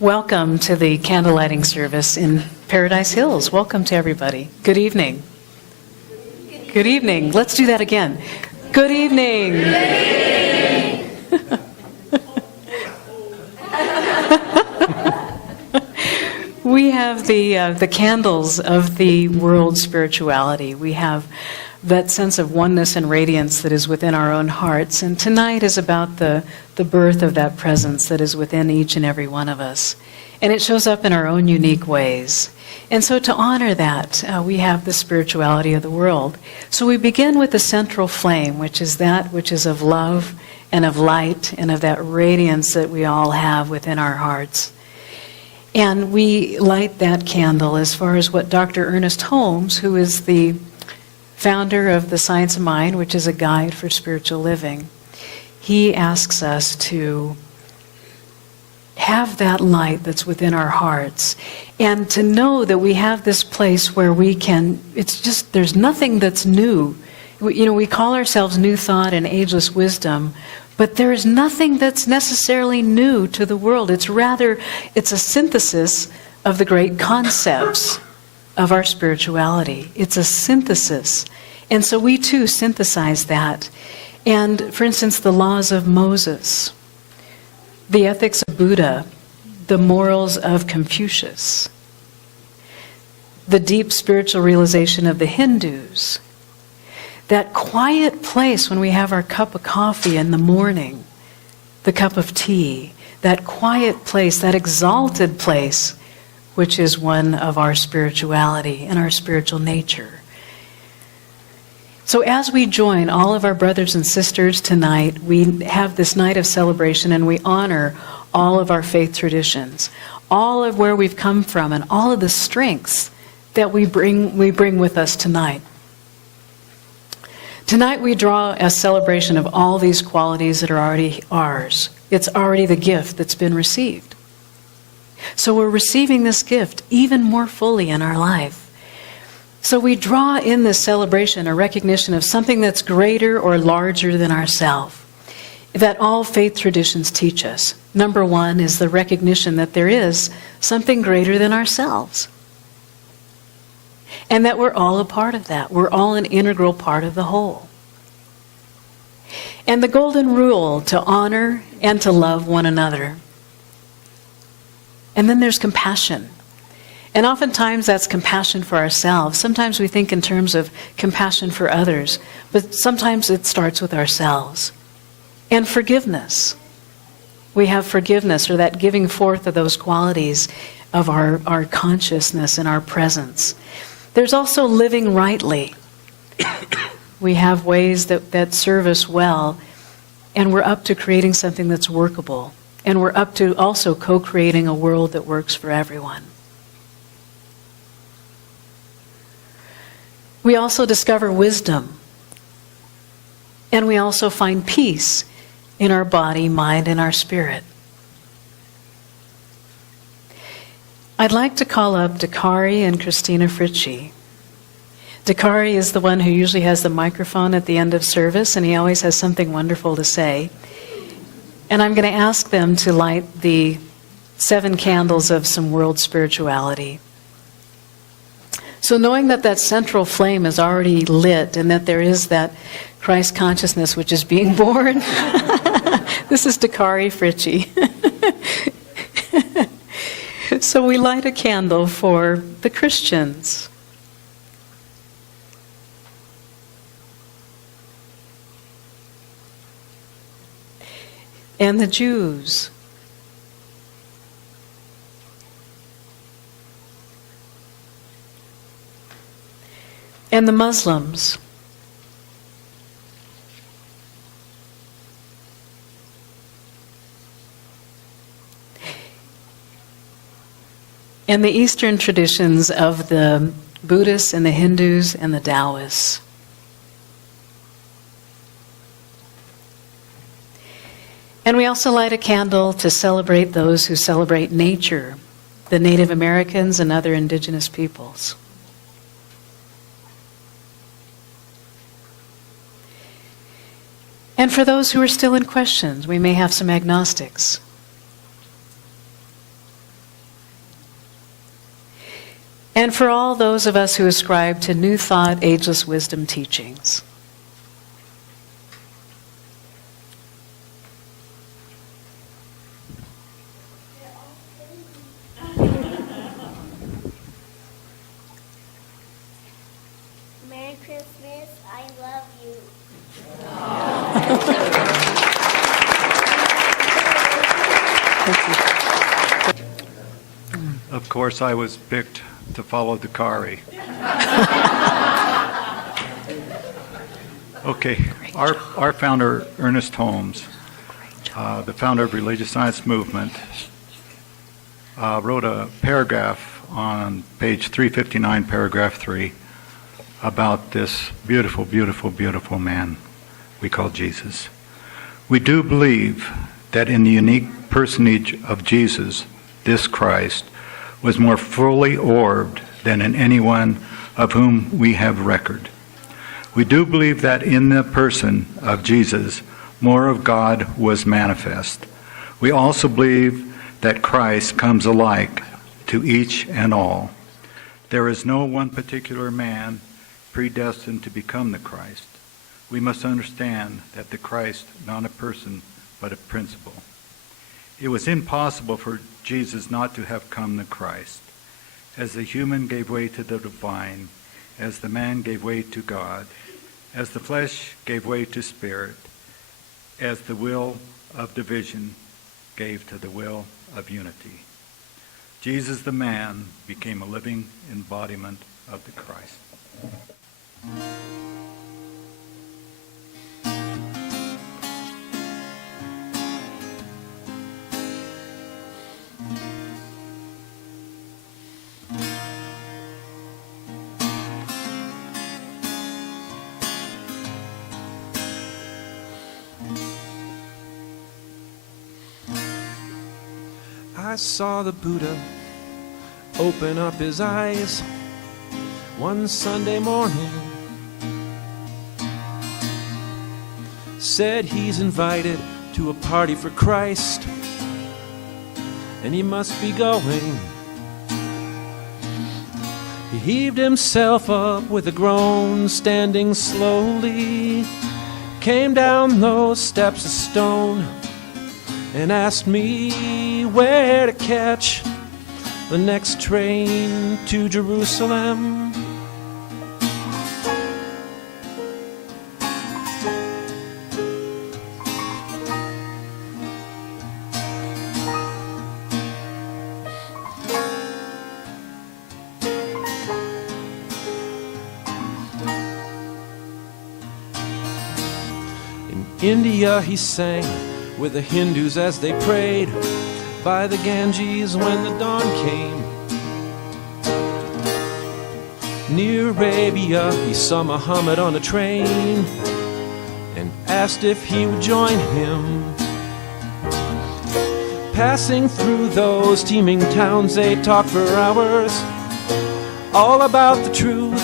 Welcome to the candlelighting service in Paradise Hills. Welcome to everybody. Good evening. Good evening. Let's do that again. Good evening. Good evening. We have the candles of the world spirituality. We have that sense of oneness and radiance that is within our own hearts. And tonight is about the birth of that presence that is within each and every one of us. And it shows up in our own unique ways. And so to honor that, we have the spirituality of the world. So we begin with the central flame, which is that which is of love and of light and of that radiance that we all have within our hearts. And we light that candle as far as what Dr. Ernest Holmes, who is the founder of the Science of Mind, which is a guide for spiritual living, he asks us to have that light that's within our hearts and to know that we have this place where we can, it's just, there's nothing that's new. We call ourselves New Thought and Ageless Wisdom, but there is nothing that's necessarily new to the world. It's a synthesis of the great concepts of our spirituality. It's a synthesis. And so we too synthesize that. And for instance, the laws of Moses, the ethics of Buddha, the morals of Confucius, the deep spiritual realization of the Hindus, that quiet place when we have our cup of coffee in the morning, the cup of tea, that quiet place, that exalted place, which is one of our spirituality and our spiritual nature. So as we join all of our brothers and sisters tonight, we have this night of celebration and we honor all of our faith traditions, all of where we've come from and all of the strengths that we bring with us tonight. Tonight we draw a celebration of all these qualities that are already ours. It's already the gift that's been received. So we're receiving this gift even more fully in our life. So we draw in this celebration a recognition of something that's greater or larger than ourselves, that all faith traditions teach us. Number one is the recognition that there is something greater than ourselves. And that we're all a part of that. We're all an integral part of the whole. And the golden rule to honor and to love one another. And then there's compassion. And oftentimes that's compassion for ourselves. Sometimes we think in terms of compassion for others, but sometimes it starts with ourselves. And forgiveness. We have forgiveness, or that giving forth of those qualities of our consciousness and our presence. There's also living rightly. We have ways that serve us well, and we're up to creating something that's workable. And we're up to also co-creating a world that works for everyone. We also discover wisdom. And we also find peace in our body, mind, and our spirit. I'd like to call up Dakari and Christina Fritchie. Dakari is the one who usually has the microphone at the end of service, and he always has something wonderful to say. And I'm going to ask them to light the 7 candles of some world spirituality. So knowing that central flame is already lit and that there is that Christ consciousness which is being born, this is Dakari Fritchie. So we light a candle for the Christians. And the Jews. And the Muslims. And the Eastern traditions of the Buddhists and the Hindus and the Taoists. And we also light a candle to celebrate those who celebrate nature, the Native Americans and other indigenous peoples. And for those who are still in questions, we may have some agnostics. and for all those of us who ascribe to New Thought, Ageless Wisdom teachings. Merry Christmas, I love you. Of course, I was picked to follow the Kari. Okay, our founder, Ernest Holmes, the founder of Religious Science Movement, wrote a paragraph on page 359, paragraph 3, about this beautiful, beautiful, beautiful man we call Jesus. We do believe that in the unique personage of Jesus, this Christ was more fully orbed than in anyone of whom we have record. We do believe that in the person of Jesus, more of God was manifest. We also believe that Christ comes alike to each and all. There is no one particular man predestined to become the Christ. We must understand that the Christ, not a person, but a principle. It was impossible for Jesus not to have come the Christ. As the human gave way to the divine, as the man gave way to God, as the flesh gave way to spirit, as the will of division gave to the will of unity. Jesus the man became a living embodiment of the Christ. I saw the Buddha open up his eyes one Sunday morning. Said he's invited to a party for Christ, and he must be going. He heaved himself up with a groan, standing slowly, came down those steps of stone, and asked me where to catch the next train to Jerusalem. In India he sang with the Hindus as they prayed by the Ganges when the dawn came. Near Arabia he saw Muhammad on a train and asked if he would join him. Passing through those teeming towns they talked for hours, all about the truth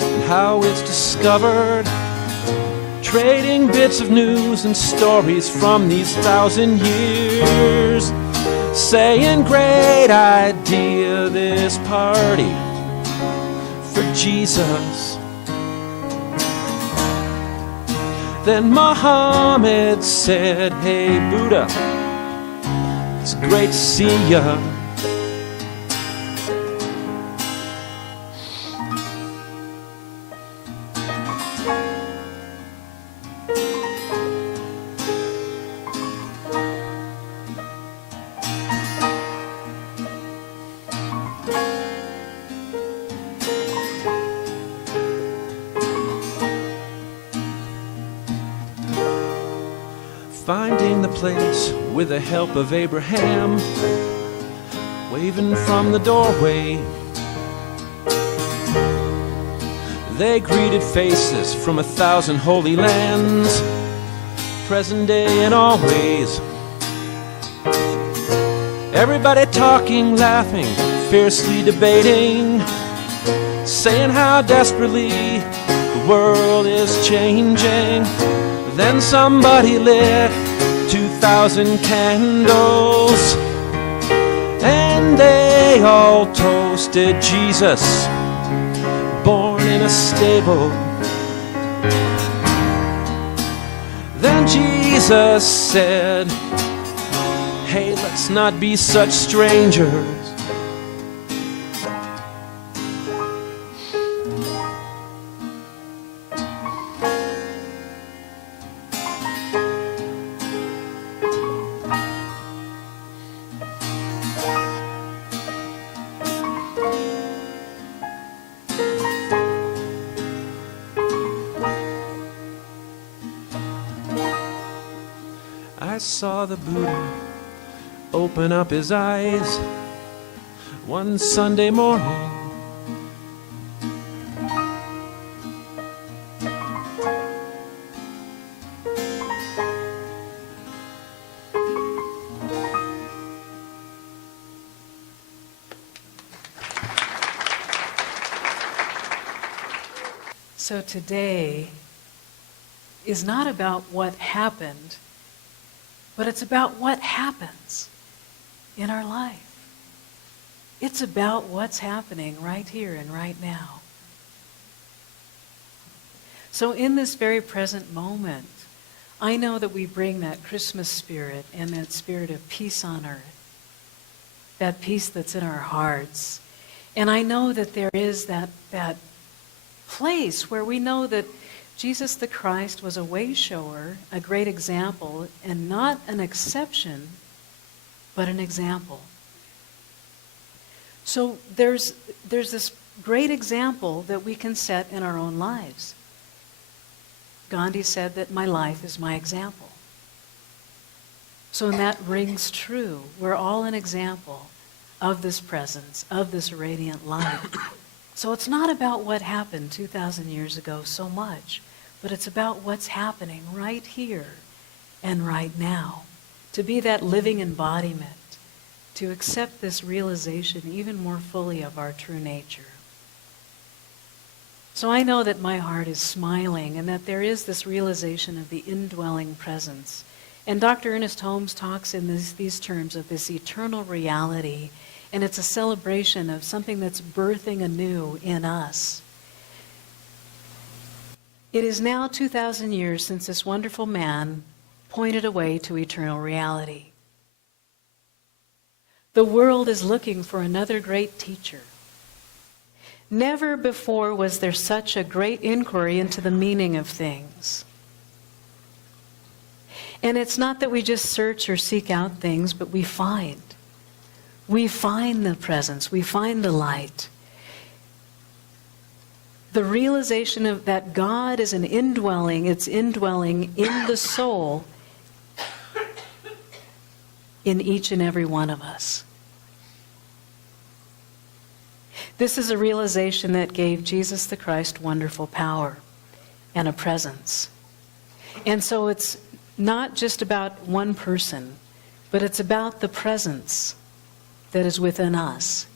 and how it's discovered, trading bits of news and stories from these 1,000 years, saying great idea this party for Jesus. Then Muhammad said, hey Buddha, it's great to see ya. Finding the place with the help of Abraham, waving from the doorway. They greeted faces from 1,000 holy lands, present day and always. Everybody talking, laughing, fiercely debating, saying how desperately the world is changing. Then somebody lit 2,000 candles, and they they all toasted Jesus, born in a stable. Then Jesus said, hey, let's not be such strangers. I saw the Buddha open up his eyes one Sunday morning. So today is not about what happened, but it's about what happens in our life. It's about what's happening right here and right now. So in this very present moment, I know that we bring that Christmas spirit and that spirit of peace on earth, that peace that's in our hearts. And I know that there is that place where we know that Jesus the Christ was a way shower, a great example, and not an exception, but an example. So there's this great example that we can set in our own lives. Gandhi said that my life is my example. So that rings true. We're all an example of this presence, of this radiant light. So it's not about what happened 2,000 years ago so much, but it's about what's happening right here and right now. To be that living embodiment, to accept this realization even more fully of our true nature. So I know that my heart is smiling and that there is this realization of the indwelling presence. And Dr. Ernest Holmes talks in these terms of this eternal reality, and it's a celebration of something that's birthing anew in us. It is now 2,000 years since this wonderful man pointed a way to eternal reality. The world is looking for another great teacher. Never before was there such a great inquiry into the meaning of things. And it's not that we just search or seek out things, but we find. We find the presence, we find the light. The realization of that God is an indwelling, it's indwelling in the soul in each and every one of us. This is a realization that gave Jesus the Christ wonderful power and a presence. And so it's not just about one person, but it's about the presence that is within us.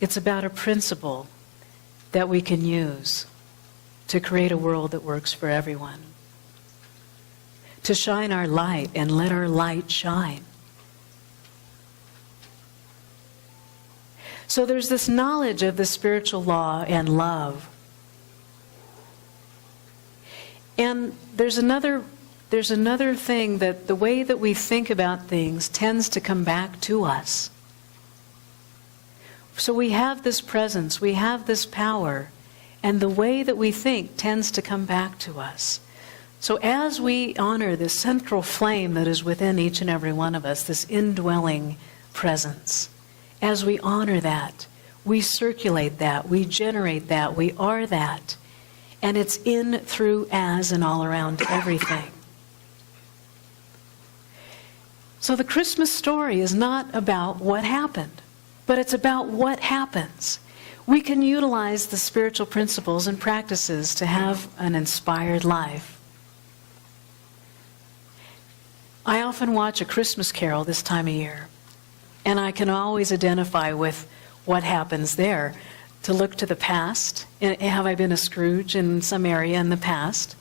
It's about a principle that we can use to create a world that works for everyone. To shine our light and let our light shine. So there's this knowledge of the spiritual law and love. And there's another thing, that the way that we think about things tends to come back to us. So we have this presence, we have this power, and the way that we think tends to come back to us. So as we honor this central flame that is within each and every one of us, this indwelling presence, as we honor that, we circulate that, we generate that, we are that, and it's in, through, as, and all around everything. So the Christmas story is not about what happened, but it's about what happens. We can utilize the spiritual principles and practices to have an inspired life. I often watch A Christmas Carol this time of year, and I can always identify with what happens there. To look to the past, and have I been a Scrooge in some area in the past,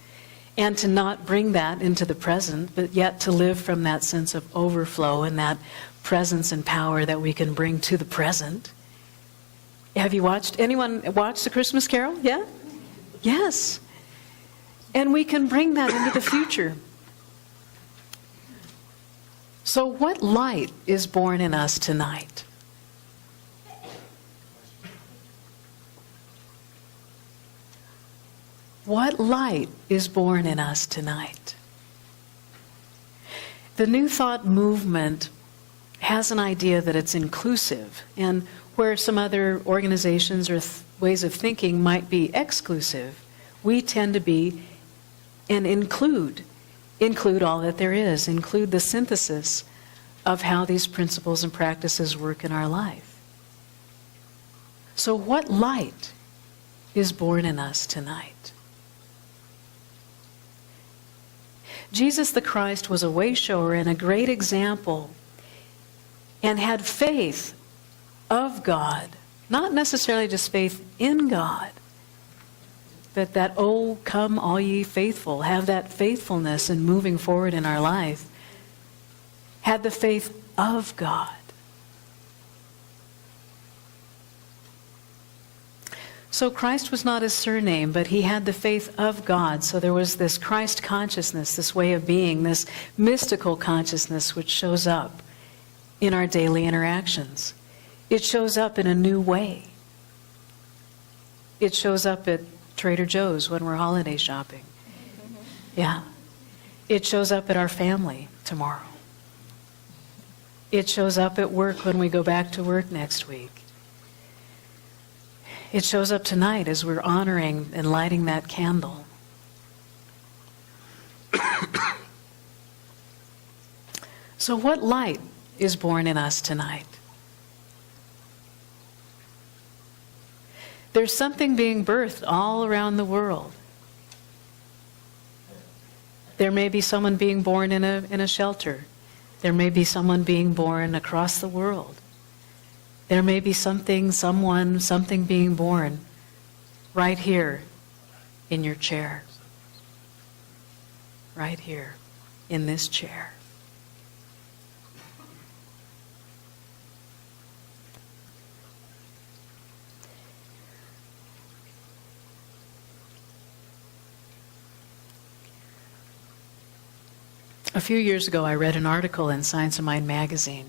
and to not bring that into the present, but yet to live from that sense of overflow and that presence and power that we can bring to the present. Have you anyone watched The Christmas Carol? Yeah? Yes. And we can bring that into the future. So what light is born in us tonight? What light is born in us tonight? The New Thought movement has an idea that it's inclusive, and where some other organizations or ways of thinking might be exclusive, we tend to be and include all that there is, include the synthesis of how these principles and practices work in our life. So what light is born in us tonight? Jesus the Christ was a way-shower and a great example, and had faith of God, not necessarily just faith in God, but that, oh, come all ye faithful, have that faithfulness in moving forward in our life, had the faith of God. So Christ was not his surname, but he had the faith of God. So there was this Christ consciousness, this way of being, this mystical consciousness which shows up in our daily interactions. It shows up in a new way. It shows up at Trader Joe's when we're holiday shopping. Yeah. It shows up at our family tomorrow. It shows up at work when we go back to work next week. It shows up tonight as we're honoring and lighting that candle. So what light is born in us tonight? There's something being birthed all around the world. There may be someone being born in a shelter. There may be someone being born across the world. There may be something being born right here in your chair. Right here in this chair. A few years ago, I read an article in Science of Mind magazine.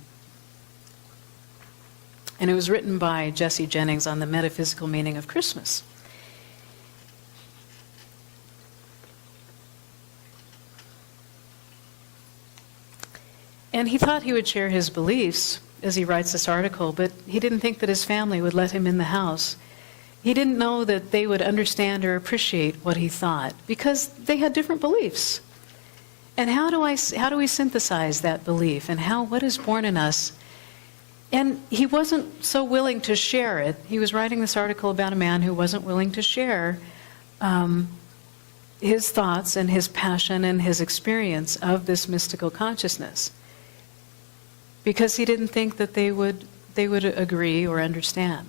And it was written by Jesse Jennings on the metaphysical meaning of Christmas. And he thought he would share his beliefs as he writes this article, but he didn't think that his family would let him in the house. He didn't know that they would understand or appreciate what he thought, because they had different beliefs. And how do we synthesize that belief, and what is born in us? And he wasn't so willing to share it. He was writing this article about a man who wasn't willing to share his thoughts and his passion and his experience of this mystical consciousness, because he didn't think that they would agree or understand.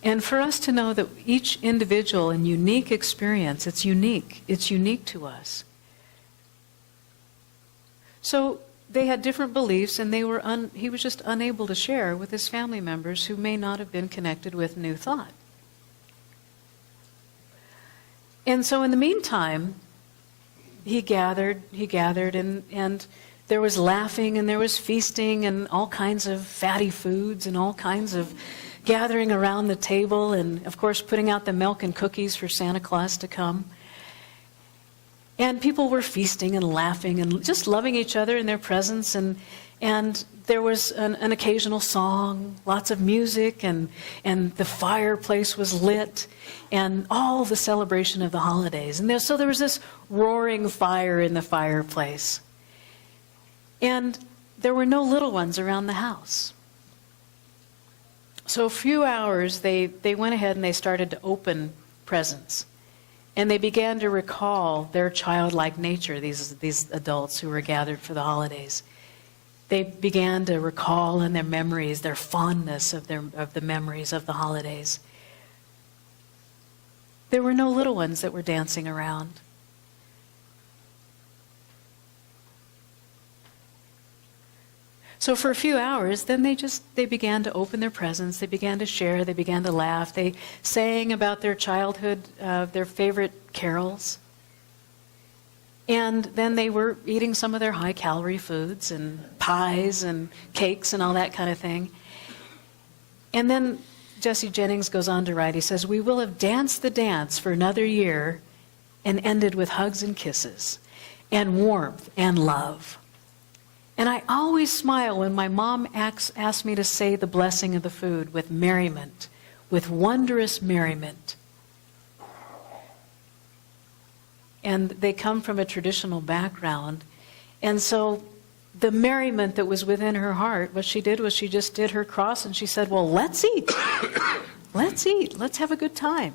And for us to know that each individual and unique experience, it's unique to us. So they had different beliefs, and he was just unable to share with his family members who may not have been connected with New Thought. And so in the meantime, he gathered, and there was laughing, and there was feasting, and all kinds of fatty foods, and all kinds of gathering around the table, and of course putting out the milk and cookies for Santa Claus to come. And people were feasting and laughing and just loving each other in their presence, and there was an occasional song, lots of music, and the fireplace was lit, and all the celebration of the holidays. And so there was this roaring fire in the fireplace. And there were no little ones around the house. So a few hours, they went ahead and they started to open presents. And they began to recall their childlike nature, these adults who were gathered for the holidays. They began to recall in their memories, their fondness of the memories of the holidays. There were no little ones that were dancing around. So for a few hours, then they began to open their presents, they began to share, they began to laugh, they sang about their childhood, their favorite carols. And then they were eating some of their high-calorie foods and pies and cakes and all that kind of thing. And then Jesse Jennings goes on to write, he says, "We will have danced the dance for another year and ended with hugs and kisses and warmth and love. And I always smile when my mom asks me to say the blessing of the food with merriment, with wondrous merriment." And they come from a traditional background. And so the merriment that was within her heart, what she did was she just did her cross and she said, well, let's eat. Let's eat. Let's have a good time.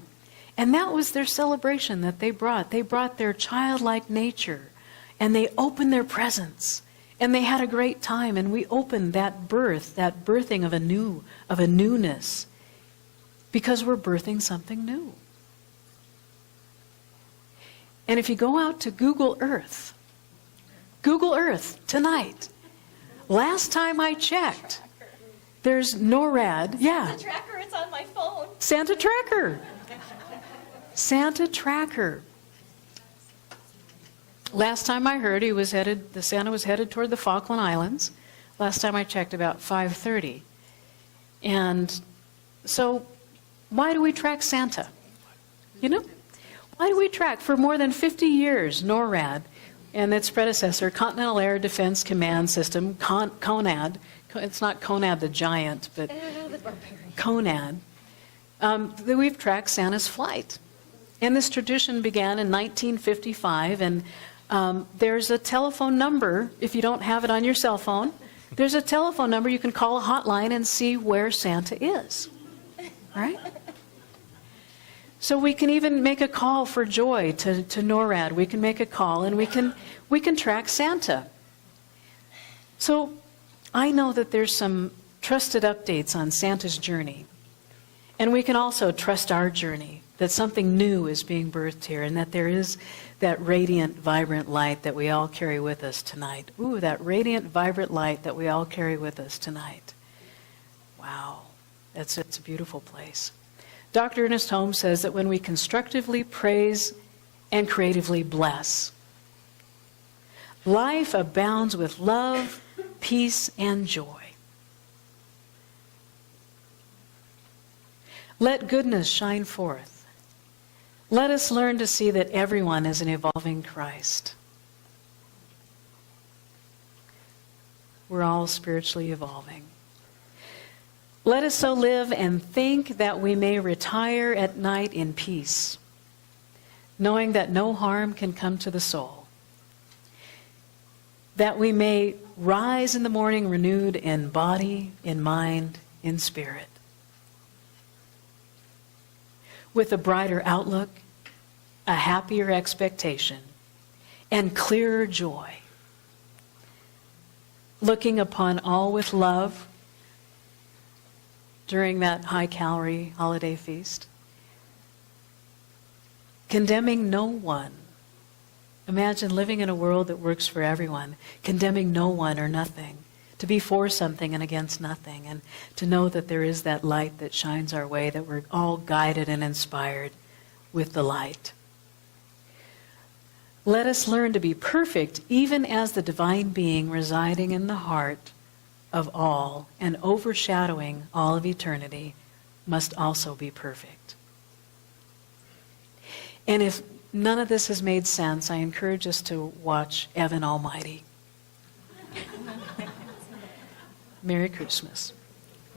And that was their celebration that they brought. They brought their childlike nature and they opened their presents. And they had a great time, and we opened that birth, that birthing of a newness, because we're birthing something new. And if you go out to Google Earth tonight, last time I checked, there's NORAD. Yeah. Santa Tracker, it's on my phone. Santa Tracker. Santa Tracker. Last time I heard, the Santa was headed toward the Falkland Islands. Last time I checked, about 5:30. And so, why do we track Santa? You know? Why do we track? For more than 50 years, NORAD and its predecessor, Continental Air Defense Command System, CONAD. It's not Conad the Giant, but CONAD. We've tracked Santa's flight. And this tradition began in 1955, and there's a telephone number, if you don't have it on your cell phone, there's a telephone number you can call a hotline and see where Santa is. Right? So we can even make a call for joy to NORAD. We can make a call and we can track Santa. So I know that there's some trusted updates on Santa's journey. And we can also trust our journey, that something new is being birthed here, and that there is that radiant, vibrant light that we all carry with us tonight. Ooh, that radiant, vibrant light that we all carry with us tonight. Wow, it's a beautiful place. Dr. Ernest Holmes says that when we constructively praise and creatively bless, life abounds with love, peace, and joy. Let goodness shine forth. Let us learn to see that everyone is an evolving Christ. We're all spiritually evolving. Let us so live and think that we may retire at night in peace, knowing that no harm can come to the soul. That we may rise in the morning renewed in body, in mind, in spirit, with a brighter outlook, a happier expectation, and clearer joy, looking upon all with love during that high-calorie holiday feast, condemning no one. Imagine living in a world that works for everyone, condemning no one or nothing, to be for something and against nothing, and to know that there is that light that shines our way, that we're all guided and inspired with the light. Let us learn to be perfect, even as the divine being residing in the heart of all and overshadowing all of eternity must also be perfect. And if none of this has made sense, I encourage us to watch Evan Almighty. Merry Christmas.